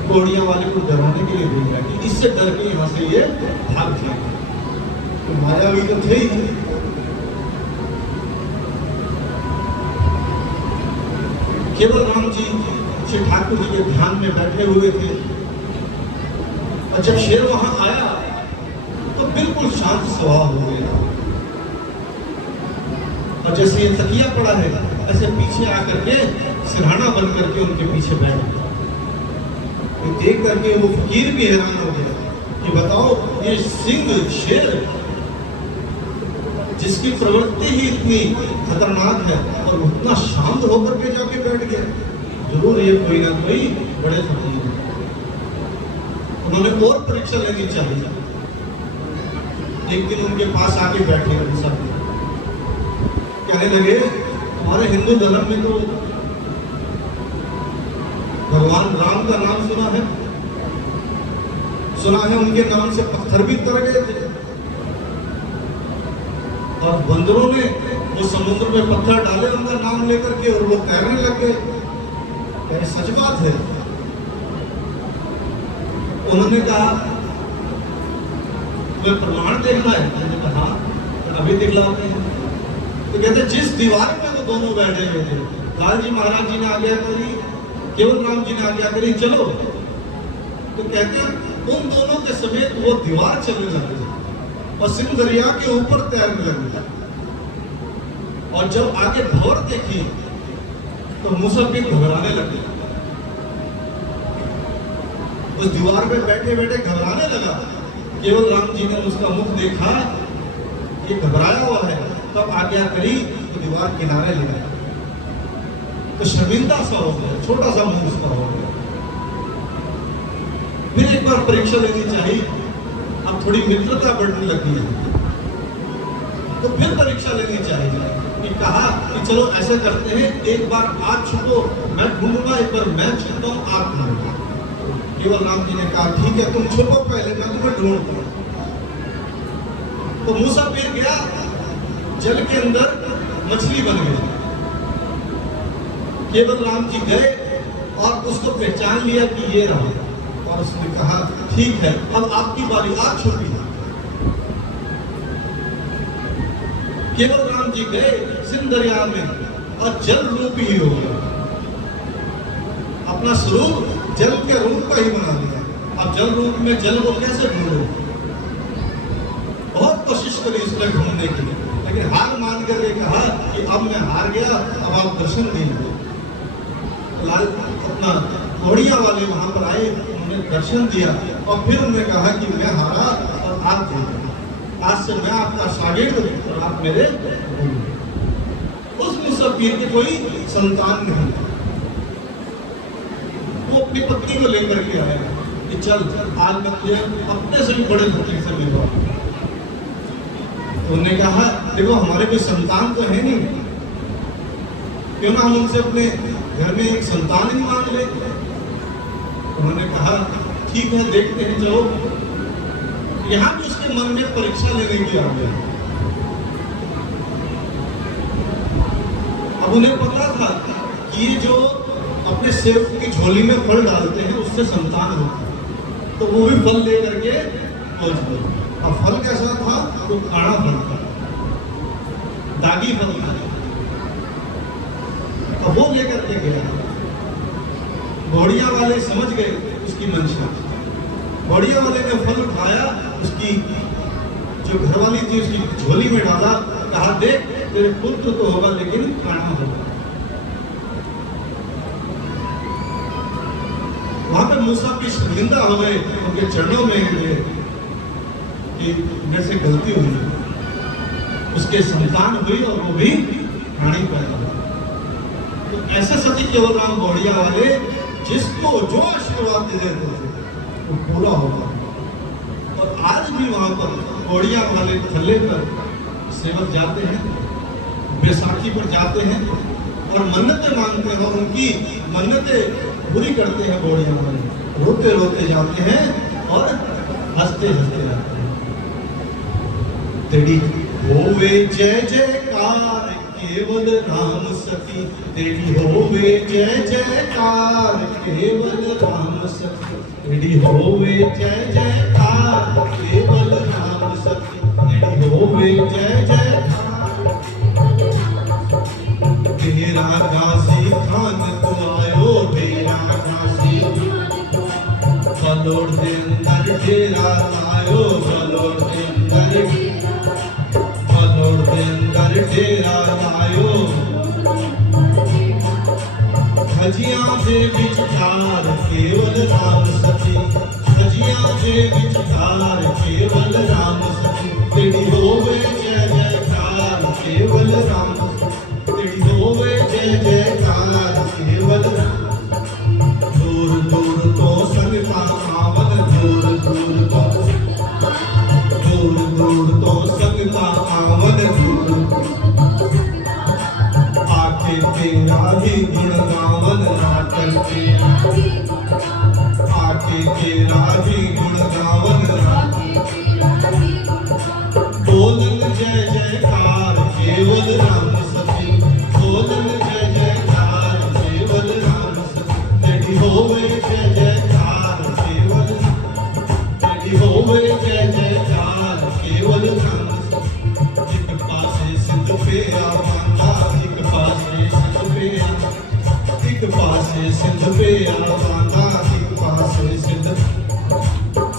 घोड़िया वाले को डराने के लिए भेजा कि इससे डर के यहां से ये भाग जाए। तो मायावी तो थे ही। केवल राम जी श्री ठाकुर जी के ध्यान में बैठे हुए थे और जब शेर वहां आया तो बिल्कुल शांत स्वभाव हो गया और जैसे ये तकिया पड़ा है ऐसे पीछे आकर के सिरहाना बन करके उनके पीछे बैठ गया। तो देख करके वो फकीर भी हैरान हो गया कि बताओ ये सिंह शेर जिसकी प्रवृत्ति ही इतनी खतरनाक है और उतना शांत होकर के जाके बैठ गया, जरूर ये कोई ना कोई बड़े फकीर है। उन्होंने और परीक्षा लेनी चाहिए। एक दिन उनके पास आके बैठे मूसा पीर, कहने लगे हमारे हिंदू धर्म में तो भगवान राम का नाम सुना है उनके नाम से पत्थर भी तर गए थे, और बंदरों ने वो समुद्र में पत्थर डाले उनका नाम लेकर के और वो तैरने लग गए। क्या सच बात है? उन्होंने कहा मैं प्रमाण देखना है। मैंने कहा हाँ, तो अभी दिखलाते हैं। तो कहते जिस दीवार पे वो दोनों बैठे हुए थे, लाल जी महाराज जी ने आज्ञा करी, केवल राम जी ने आज्ञा करी चलो, तो कहते हैं उन दोनों के समेत वो दीवार चलने लगी और सिंध दरिया के ऊपर तैरने लगी। और जब आगे भौर देखी तो मूसा पीर घबराने लगे। उस दीवार पे बैठे बैठे घबराने लगा। केवल राम जी ने उसका मुख देखा, ये घबराया हुआ है, तब आज्ञा करी तो दीवार किनारे ले गया। तो शर्मिंदा सा हो गया, छोटा सा मुंह उसका हो गया। फिर एक बार परीक्षा लेनी चाहिए, अब थोड़ी मित्रता बढ़ने लगी है, तो फिर परीक्षा लेनी चाहिए। कि कहा कि चलो ऐसा करते हैं, एक बार आप छुपो मैं ढूंढूंगा, एक बार मैं छुपता हूं आप ढूंढूंगा। केवल राम जी ने कहा ठीक है तुम छुपो पहले, मैं तुम्हें ढूंढता हूं। तो मूसा पीर गया, जल के अंदर मछली बन गई। केवल राम जी गए और उसको पहचान लिया कि ये रहा, और उसने कहा ठीक है अब आपकी बारी, आप छुपी। केवल राम जी गए सिंध दरिया में और जल रूप ही हो गया, अपना स्वरूप जल के रूप का ही बना दिया। अब जल रूप में जल को कैसे ढूंढो? बहुत कोशिश करी उसने ढूंढने की, लेकिन हार मान करके कहा कि अब मैं हार गया, अब आप दर्शन देंगे। लाल अपना घोड़िया वाले वहां पर आए, उन्होंने दर्शन दिया और फिर उन्होंने कहा कि मैं हारा और आप जीते, आज से मैं आपका शागिर्द और आप मेरे गुरु। उस मूसा पीर के कोई संतान नहीं, वो अपनी पत्नी को लेकर के आया कि चल आज मैं तुझे अपने से भी बड़े फकीर से मिलवा। तो उन्होंने कहा देखो हमारे कोई संतान तो है नहीं, क्यों ना हम उनसे अपने घर में एक संतान ही मांग ले। उन्होंने कहा ठीक है देखते हैं, चलो। यहां भी उसके मन में परीक्षा लेने की आ गई। अब उन्हें पता था कि ये जो अपने सेवक की झोली में फल डालते हैं उससे संतान होता है, तो वो भी फल लेकर के पहुंच गए। अब फल कैसा था? वो काड़ा फल था, दागी फल था। अब वो लेकर के गया। घोड़िया वाले समझ गए उसकी मंशा। घोड़िया वाले ने फल उठाया, उसकी जो घरवाली थी उसकी झोली में डाला, कहा देख तेरे पुत्र तो होगा लेकिन काना होगा। वहां पे मूसा की शर्मिंदा हो गए, उनके चरणों में गिरे कि मेरे से गलती हुई। उसके संतान हुई और वो भी प्राणी पैदा हुआ। तो ऐसे सती केवल राम घोड़िया वाले जिसको जो आशीर्वाद दे देते थे वो पूरा होगा। और आज भी वहां पर घोड़िया वाले थल्ले पर सेवक जाते हैं, बैसाखी पर जाते हैं और मन्नतें मांगते हैं, और उनकी मन्नतें पूरी करते हैं। घोड़िया वाले रोते रोते जाते हैं और हंसते हंसते जाते हैं। तेरी होवे जय जयकार केवल राम सखी, तेरी होवे जय जयकार केवल राम सखी, तेरी होवे जय जयकार केवल राम सखी, तेरी होवे जय जयकार। तेरा दासी खान को आयो, तेरा दासी फलोर दे अंदर तेरा आयो, फलोर दे अंदर तेरा आयो। खजिया दे विचार केवल राम सखी, खजिया दे विचार केवल राम सखी, तेरी होवे जय जयकार केवल राम सखी, तेरी होवे जय जयकार केवल राम। दूर दूर तो संगता आवन, दूर जय जयकार केवल राम सती, बोलन जय जयकार केवल राम सती, तेरी होवे जय जयकार केवल, तेरी होवे जय जयकार केवल राम सती। एक पासे सिंध पे आवांगा, एक पासे सिंध पे, एक पासे सिंध पे आवांगा, एक पासे सिंध,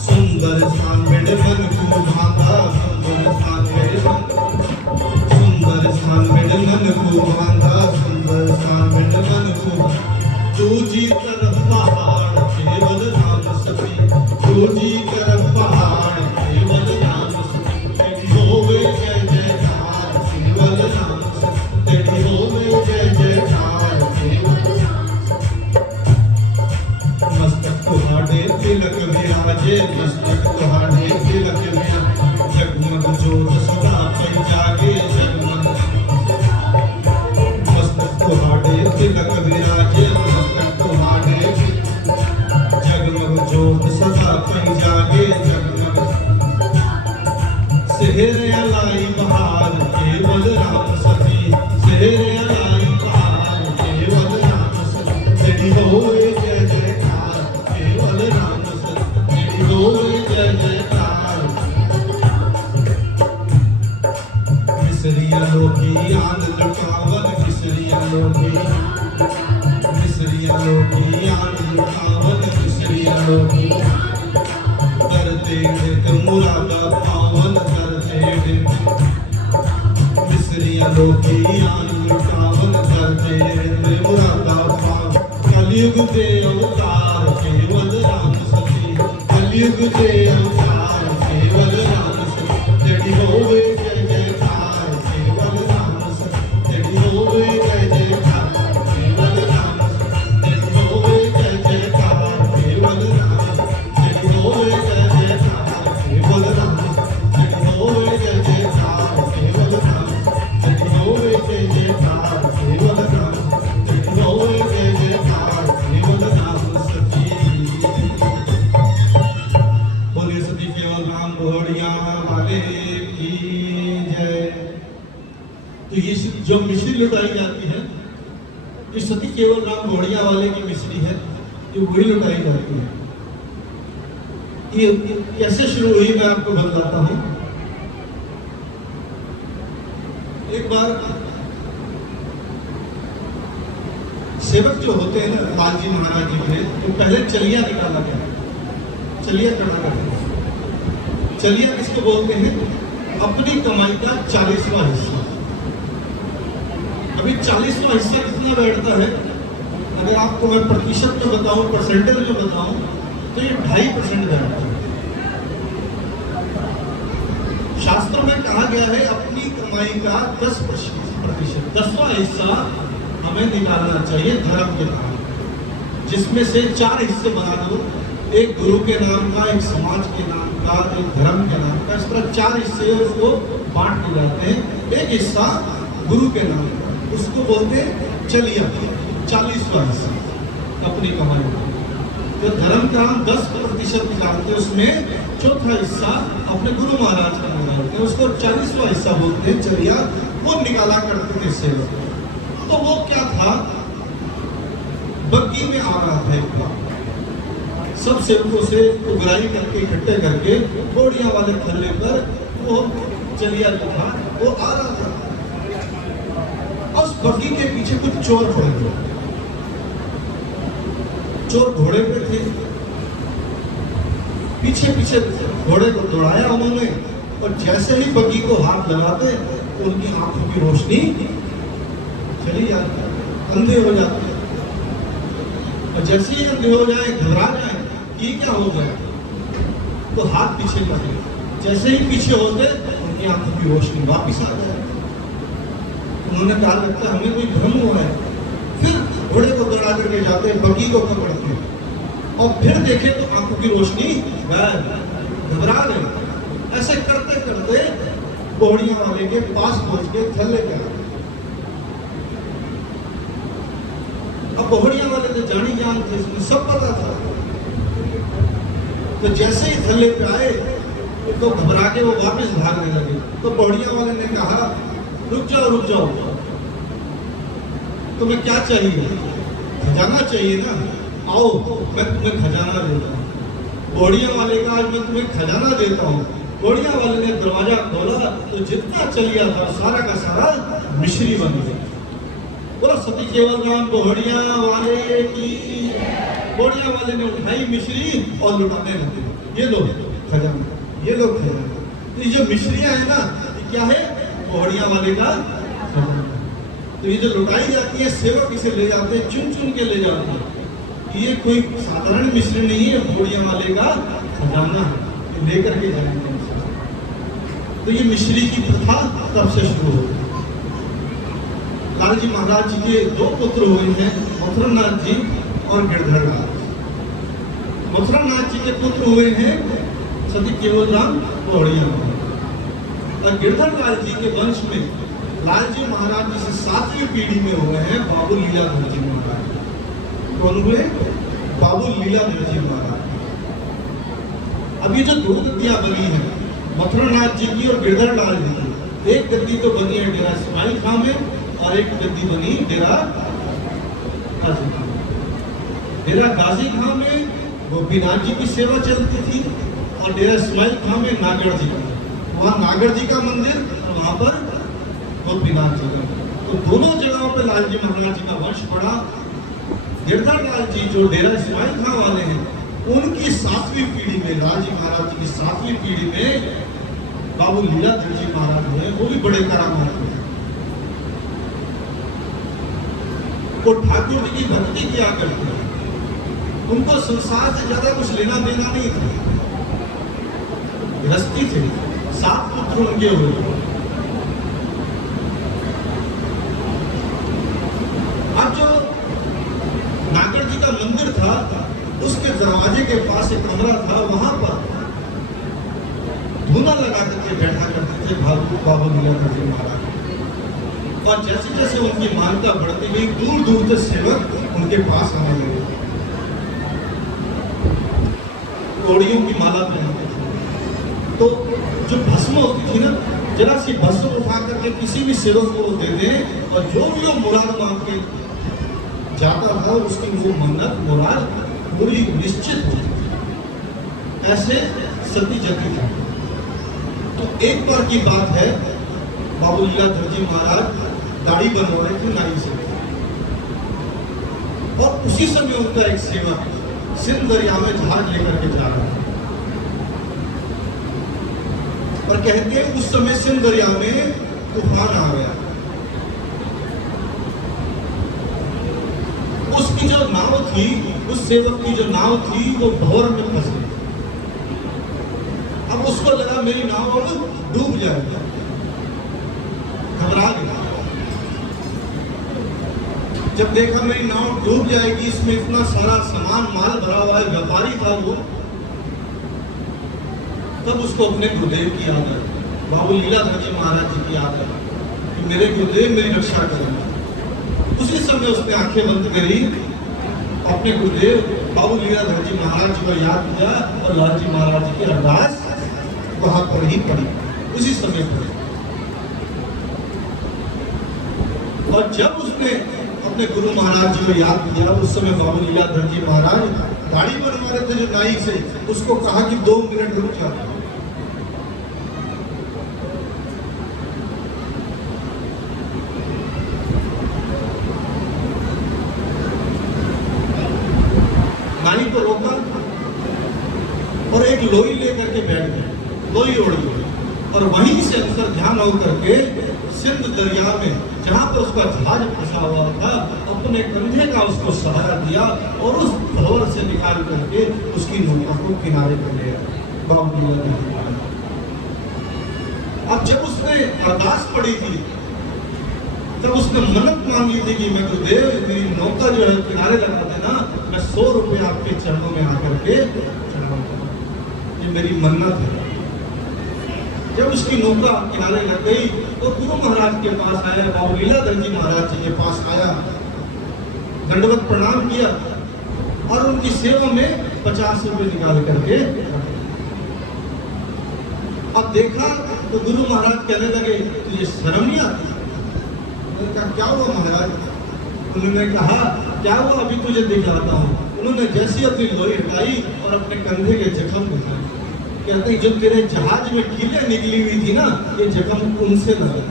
सुंदर स्थान मेरे मन को भांगा, सुंदर स्थान मेरे मन, सुंदर स्थान मेरे मन को भांगा, सुंदर स्थान मेरे मन को, दूजी तरफ पहाड़ केवल राम सती, दूजी तरफ पहाड़ केवल राम सती, तेरी होवे जय जयकार केवल राम सती, तेरी होवे जय जयकार केवल राम सती। मस्तक तुम्हारे तिलक विराजे, मस्तक तुम्हारे तिलक विराजे, जगमग ज्योत सदा कई जागे, जगमग, मस्तक तुम्हारे तिलक विराजे, मस्तक तुम्हारे जगमग ज्योत सदा कई जागे, जगमग, सेहरे लाई बहार केवल राम सती, सेहरे लाई बहार केवल राम सती, तेरी होवे जय जयकार केवल राम सती, तेरी होवे जय जयकार। मिसरिया लोकी आन लुटावन, मिसरिया लोकी, मिसरिया लोकी आन लुटावन, मिसरिया लोकी, करते देख मुरादा पावन, करते देख, मिसरिया लोकी आन लुटावन, करते देख मुरादा पावन, कलयुग दे अवतार केवल राम सती, कलयुग दे अवतार केवल राम सती, तेरी होवे जय जयकार केवल राम सती, तेरी होवे जय जयकार केवल राम सती, तेरी होवे जय जयकार केवल राम सती, तेरी होवे जय जयकार केवल राम सती, तेरी होवे जय जयकार केवल राम सती, तेरी होवे जय जयकार केवल राम सती, तेरी होवे जय जयकार केवल राम सती। बोलिए सती केवल राम घोड़िया वाले की जय। तो ये जो मिश्री लुटाई जाती है, ये सती केवल राम घोड़िया वाले की मिश्री है, ये वही लुटाई जाती है। ये कैसे शुरू हुई मैं आपको बताता हूं। एक बार सेवक जो होते हैं ना लाल जी महाराज जी के, तो पहले चलिया निकाला गया, चलिया करना करते हैं। चलिया किसको बोलते हैं? अपनी कमाई का 40वां हिस्सा। अभी 40वां हिस्सा कितना बैठता है? अगर आपको मैं प्रतिशत में बताऊं, परसेंटेज में बताऊं, तो ये 2.5% बैठता है। शास्त्रों में कहा गया है अपनी कमाई का 10%, 10वां हिस्सा हमें निकालना चाहिए धर्म के नाम, जिसमें से 4 हिस्से बना दो, एक गुरु के नाम का, एक समाज के नाम का, एक धर्म के नाम का, इस तरह 4 हिस्से उसको बांट दिए जाते हैं। एक हिस्सा गुरु के नाम का, उसको बोलते हैं चलिया, 40वां हिस्सा अपनी कमाई का। तो धर्म का हम 10% निकालते हैं, उसमें चौथा हिस्सा अपने गुरु महाराज का निकालते हैं, उसको 40वां हिस्सा बोलते हैं चलिया। वो निकाला करते थे सेवक। तो वो क्या था, बग्गी में आ रहा था एक बार, सब सेवकों से उगराई करके इकट्ठे करके घोड़िया वाले खल्ले पर वो चलिया जो था वो आ रहा था। उस बग्गी के पीछे कुछ चोर पड़े थे, चोर घोड़े पे थे, पीछे पीछे घोड़े को दौड़ाया उन्होंने, और जैसे ही बग्गी को हाथ लगाते तो उनकी आंखों की रोशनी चली जाती, अंधे हो जाते। और जैसे ही अंधे हो जाए, घबरा जाए, ये क्या हो गया, तो हाथ पीछे लगे, जैसे ही पीछे होते उनकी आंखों की रोशनी वापिस आ जाए। उन्होंने कहा लगता है हमें कोई भ्रम हुआ है। फिर घोड़े को दौड़ा करके जाते, बग्गी को पकड़ते, और फिर देखे तो आंखों की रोशनी गायब, घबरा गए। ऐसे करते करते घोड़िया वाले के पास पहुंच के थल्ले गया। अब घोड़िया वाले तो जानी जान थे, इसमें सब पता था। तो जैसे ही थल्ले पे आए तो तो घबरा के वो वापस भागने लगे। तो पौड़िया वाले ने कहा रुक जाओ रुक जाओ, तुम्हें क्या चाहिए? खजाना चाहिए ना, आओ मैं तुम्हें खजाना देता हूँ। पौड़िया वाले का आज मैं तुम्हें खजाना देता हूँ। पौड़िया वाले ने दरवाजा खोला तो जितना चलिया था सारा का सारा मिश्री बन गया। बोला सती केवल राम पौड़िया वाले की। पौड़िया वाले ने उठाई मिश्री और लुटाने लगे, ये लो खजाना, ये लो खजाना। तो ये जो मिश्रियां है ना, ये क्या है? पौड़िया वाले का खजाना। तो ये जो लुटाई जाती है सेवक इसे ले जाते हैं, चुन चुन के ले जाते हैं। ये कोई साधारण मिश्री नहीं है, पौड़िया वाले का खजाना है, लेकर के जाएंगे। तो ये मिश्री की प्रथा तब से शुरू हो गई। लालजी महाराज जी के दो पुत्र हुए हैं, मथुरानाथ जी और गिरधरलाल। मथुरानाथ जी के पुत्र हुए हैं सती केवल राम पौड़िया, और गिरधरलाल जी के वंश में लालजी महाराज जी से 7वीं पीढ़ी में हुए हैं बाबू लीलाधर जी महाराज। कौन हुए? बाबू लीलाधर जी महाराज। अब ये जो दो गद्दियां बनी हैं मथुरानाथ जी की और गिरधरलाल जी की, एक गद्दी तो बनी है डेरा इस्माइल खां में और एक गद्दी बनी डेरा गाजी खां में। डेरा गाजी खां में गोपीनाथ जी की सेवा चलती थी और डेरा इस्माइल खां में नागड़ जी का, वहाँ नागड़ जी का मंदिर और वहाँ पर गोपीनाथ जी का। तो दोनों जगहों पर लालजी महाराज जी का वंश पड़ा। गिरधरलाल जी जो डेरा इस्माइल खां वाले हैं, उनकी 7वीं पीढ़ी में, लालजी महाराज जी की 7वीं पीढ़ी में बाबू लीलाधर जी महाराज हुए, वो भी बड़े करामात हुए। वो ठाकुर जी की भक्ति किया करते हैं, उनको संसार से ज्यादा कुछ लेना देना नहीं था, गृहस्थी थे। 7 पुत्र उनके हुए। अब जो नागड़ जी का मंदिर था, उसके दरवाजे के पास एक कमरा था, वहां पर धूना लगा करके बैठा करते थे बाबू लीलाधर जी महाराज। और जैसे जैसे उनकी मान्यता बढ़ती गई, दूर दूर से सेवक उनके पास आने लगे, कौड़ियों की माला पहनते थे। तो जो भस्म होती थी ना, जरा सी भस्म उठा करके किसी भी सेवक को दे दें और जो भी वो मुराद मांग के जाता था, उसकी वो मन्नत मुराद पूरी निश्चित होती। ऐसे सती जती था। तो एक बार की बात है, बाबू लीलाधर जी महाराज दाढ़ी बनवा रहे थे नाई से, और उसी समय उनका एक सेवक सिंध दरिया में जहाज लेकर के जा रहा था। और कहते हैं उस समय सिंध दरिया में तूफान आ गया। उसकी जो नाव थी, उस सेवक की जो नाव थी, वो भंवर में फंस गई। अब उसको लगा मेरी नाव अब डूब जाएगी, घबरा गया। जब देखा मेरी नाव डूब जाएगी, इसमें इतना सारा सामान माल भरा हुआ है, व्यापारी था वो, तब उसको अपने गुरुदेव की याद आई, बाबू लीलाधर जी महाराज जी की याद आई कि मेरे गुरुदेव मेरी रक्षा करेंगे। उसी समय उसने आंखें बंद करी, अपने गुरुदेव बाबू लीलाधर जी महाराज जी को याद किया और लालजी महाराज जी की अरदास वहां पर ही पड़ी, उसी समय पड़ी। और जब उसने अपने गुरु महाराज जी को याद किया, उस समय बाबू लीलाधर जी महाराज दाढ़ी बनवा रहे थे जो नाई से, उसको कहा कि 2 मिनट रुक जा। नाई को रोका और एक लोई लेकर के बैठ गए, लोई ओढ़ी, और वहीं से अंतर ध्यान होकर के सिंध दरिया में, जहां पर उसका जहाज फंसा हुआ था, अपने कंधे का उसको सहारा दिया और उस भंवर से निकाल करके उसकी नौका को किनारे पर ले आया बाबू लीलाधर जी महाराज। अब जब उसने अरदास पड़ी थी, तब उसने मन्नत मांगी थी कि मैं गुरुदेव मेरी नौका जो है किनारे लगा देना, मैं 100 रुपये आपके चरणों में आकर के चढ़ाऊंगा, ये मेरी मन्नत है। जब उसकी नौका किनारे लग गई तो गुरु महाराज के पास आया, बाबू लीलाधर जी महाराज जी के पास आया, दंडवत प्रणाम किया और उनकी सेवा में 50 रुपये निकाल करके अब देखा तो गुरु महाराज कहने लगे तुझे शर्म नहीं आती? मैंने कहा क्या हुआ महाराज? उन्होंने कहा क्या हुआ अभी तुझे दिखलाता हूँ। उन्होंने जैसी अपनी लोई हटाई और अपने कंधे के जख्म दिखाए, कहते जो तेरे जहाज में कीलें निकली हुई थी ना, ये जख्म उनसे लगा।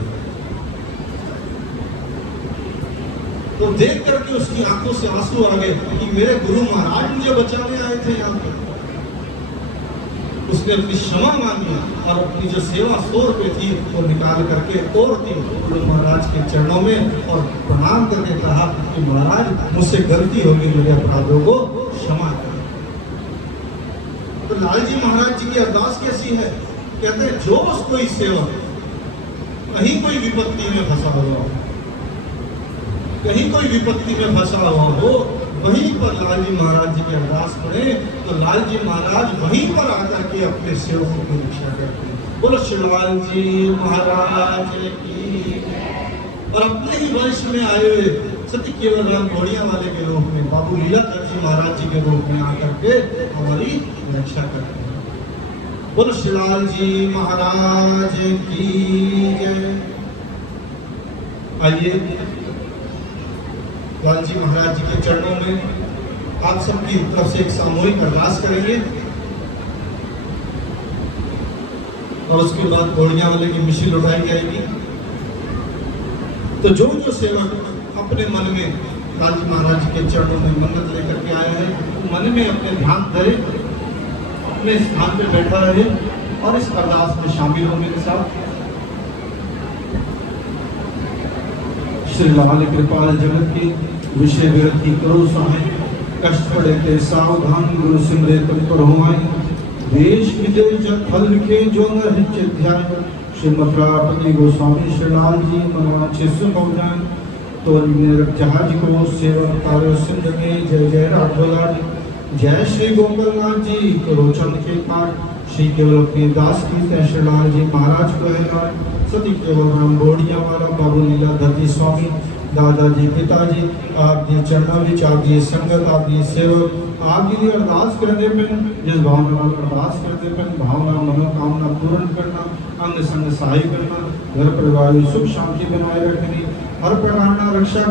तो देख करके उसकी आंखों से आंसू आ गए कि मेरे गुरु महाराज मुझे बचाने आए थे यहाँ पे। उसने अपनी क्षमा मांगी और अपनी जो सेवा 100 रुपये थी वो निकाल करके और दी गुरु महाराज के चरणों में और प्रणाम करके कहा कि महाराज मुझसे गलती होगी, मेरे अपराधों को क्षमा करें। तो लाल जी महाराज जी की अरदास कैसी है? कहते हैं जो कोई सेवक कहीं कोई विपत्ति में फंसा हुआ हो, कहीं कोई विपत्ति में फंसा हुआ हो, वहीं पर लाल जी महाराज जी की अरदास करें तो लाल जी महाराज वहीं पर आकर के अपने सेवकों की रक्षा करते हैं। बोलो श्री लाल जी महाराज की। और अपने ही वंश में आए हुए सती केवल राम घोड़िया वाले के रूप में बाबू लीलाधर जी महाराज जी के रूप में आकर के हमारी रक्षा करते हैं। बोलो श्री लाल जी महाराज की जय। आइए लाल जी महाराज जी के चरणों में आप सबकी तरफ से एक सामूहिक अरदास करेंगे और उसके बाद घोड़िया वाले की मिशी लौटाई जाएगी। तो जो सेवक अपने मन में लाल जी महाराज जी के चरणों में मन्नत लेकर के आए हैं, मन में अपने ध्यान धरे, अपने स्थान पे बैठा रहे और इस अरदास में शामिल हो मेरे साथ। श्री लाल कृपाल जगत की विषय विरति करो सहाय, कष्ट पड़े ते सावधान गुरु सिमरे तुम पर हो आए। देश विदेश जग फल लिखे जो न हिच ध्यान, श्रीमद्रापति गोस्वामी श्री लाल जी मनवांछे सुख हो जाए। तो जहाज को सेवक कार्य सिंध में जय जय राघवलाल। जय श्री गोपालनाथ जी करो चंद के पाठ, श्री केवल अपने दास की तय श्री लाल जी महाराज को है। सती केवल राम घोड़िया वाला बाबू लीलाधर जी स्वामी, दादाजी पिताजी आपकी चरणों विच आपकी संगत आपकी सेवक आपके लिए अरदास करने पर जिस भावना अरदास करने पर भावना मनोकामना पूर्ण करना, अंग संग सहाय करना, घर परिवार सुख शांति बनाए रखनी, हर प्रकार रक्षा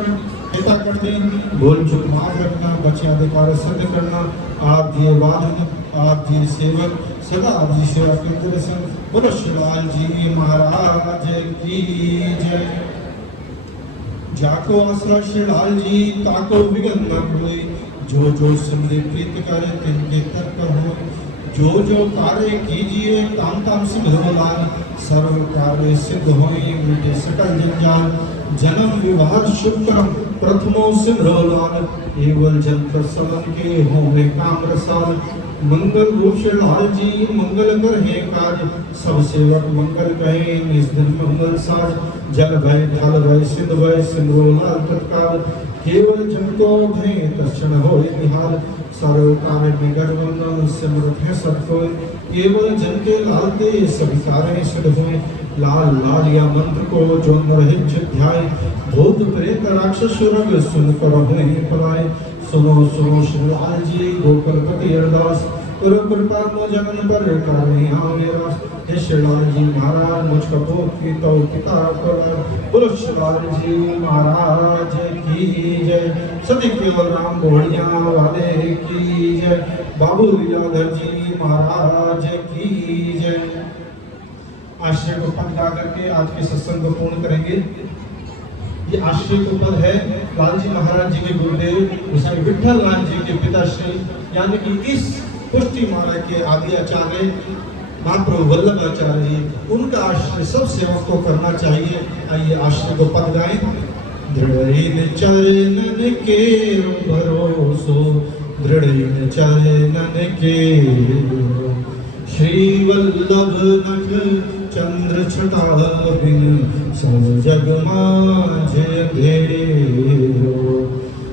पिता करते भूल चूक माफ रखना, बच्चे अधिकार सिद्ध करना। आप दिए वाहन आप दिए सेवक सदा आपकी सेवा करते रहे। बोलो श्री लाल जी महाराज की जय। जाको आसरा श्री लाल जी ताको विघ्न न कोई, जो सिमरे प्रीत करे तिनके तर्क हो। जो कार्य कीजिए ताम ताम सिद्ध हो लाल, सर्व कार्य सिद्ध होई मिटे सकल जंजाल। जन्म विवाह शुभ कर्म प्रथमो सिद्ध हो लाल, केवल जन प्रसन्न के हो में काम रसाल। मंगल रूप श्री लाल जी मंगल कर है काज, सब सेवक मंगल कहे निज दिन मंगल साज। जल भय थल भय सिंध भय सिंधु लाल तत्काल, केवल जन को भय दर्शन हो निहाल। सर्व कार्य निगम सिमरत है सब कोई, केवल जन के लाल ते सभी कार्य सिद्ध हुए। लाल लाल या मंत्र को जो नरहित ध्याय, भूत प्रेत राक्षस रग सुन कर हुए पलाए। सुनो सुनो श्री लाल जी गोकुलपति अरदास, करो कृपा मो जगन पर करने आओ निराश। हे श्री लाल जी महाराज मुझ कपूर की तो पिता पर। बोलो श्री लाल जी महाराज की जय। सती केवल राम घोड़िया वाले की जय। बाबू लीलाधर जी महाराज की जय। आश्रय को पद गा करके आज के सत्संग को पूर्ण करेंगे। ये आश्रय को पद है लाल जी महाराज जी के गुरुदेव गोसाई विठल लाल जी के पिताश्री, यानी कि इस पुष्टि माला के आदि आचार्य महाप्रभु वल्लभाचार्य जी, उनका आश्रय सब सेवक को करना चाहिए। आइए आश्रय को पद गाएं। दृढ़ चरणन के भरोसो, दृढ़ चरणन के श्री वल्लभ नख चंद्र छटा बिन, सब जग माझे अंधेरो।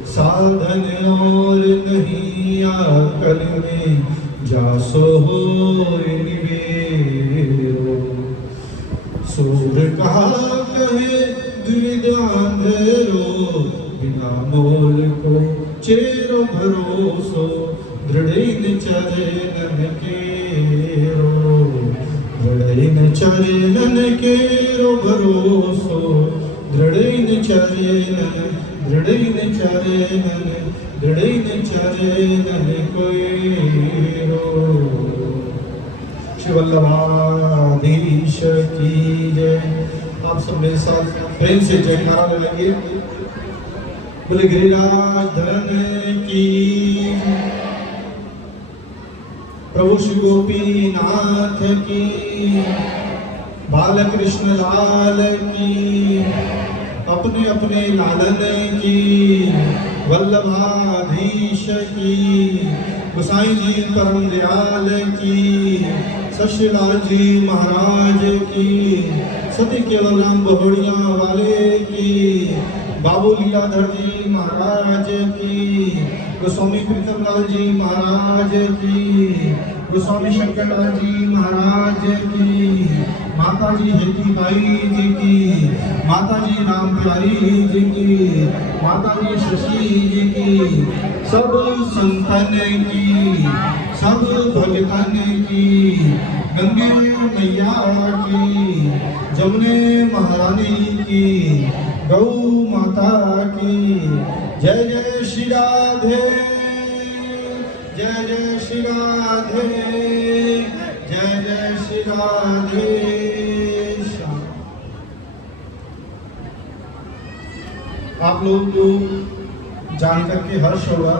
साधन और नहीं आकल में, जासो होय निवेरो। सूर कहा कहे द्विधा अंधेरो, बिना मोल को चेरो भरोसो। दृढ़ चरणन केरो, दृढ़ चरणन के भरोसो, दृढ़ चरणन, दृढ़ चरणन, दृढ़ चरणन कोइरो। श्री वल्लभाधीश की जय। आप सब मेरे साथ प्रेम से जयकारा लगाइए। बोले गिरिराज धन की, प्रभु श्री गोपीनाथ की, बालकृष्ण लाल की, अपने अपने लालन की, वल्लभाधीश की, गोसाई जी परम दयाल की, सशिलाल जी महाराज की, सती केवल राम बहुड़िया वाले की, बाबू लीलाधर जी महाराज की, गोस्वामी प्रीतमलाल जी महाराज की, गोस्वामी शंकरलाल जी महाराज की, माता जी हेतीबाई जी की, माता जी राम प्यारी जी की, माता जी शशि जी की, सब संतन की, सब भगतन की, गंगे मैया की, जमुने महारानी की, गौ माता की। जय जय श्री राधे, जय जय श्री राधे, जय जय श्री राधे। आप लोग को जान करके हर्ष होगा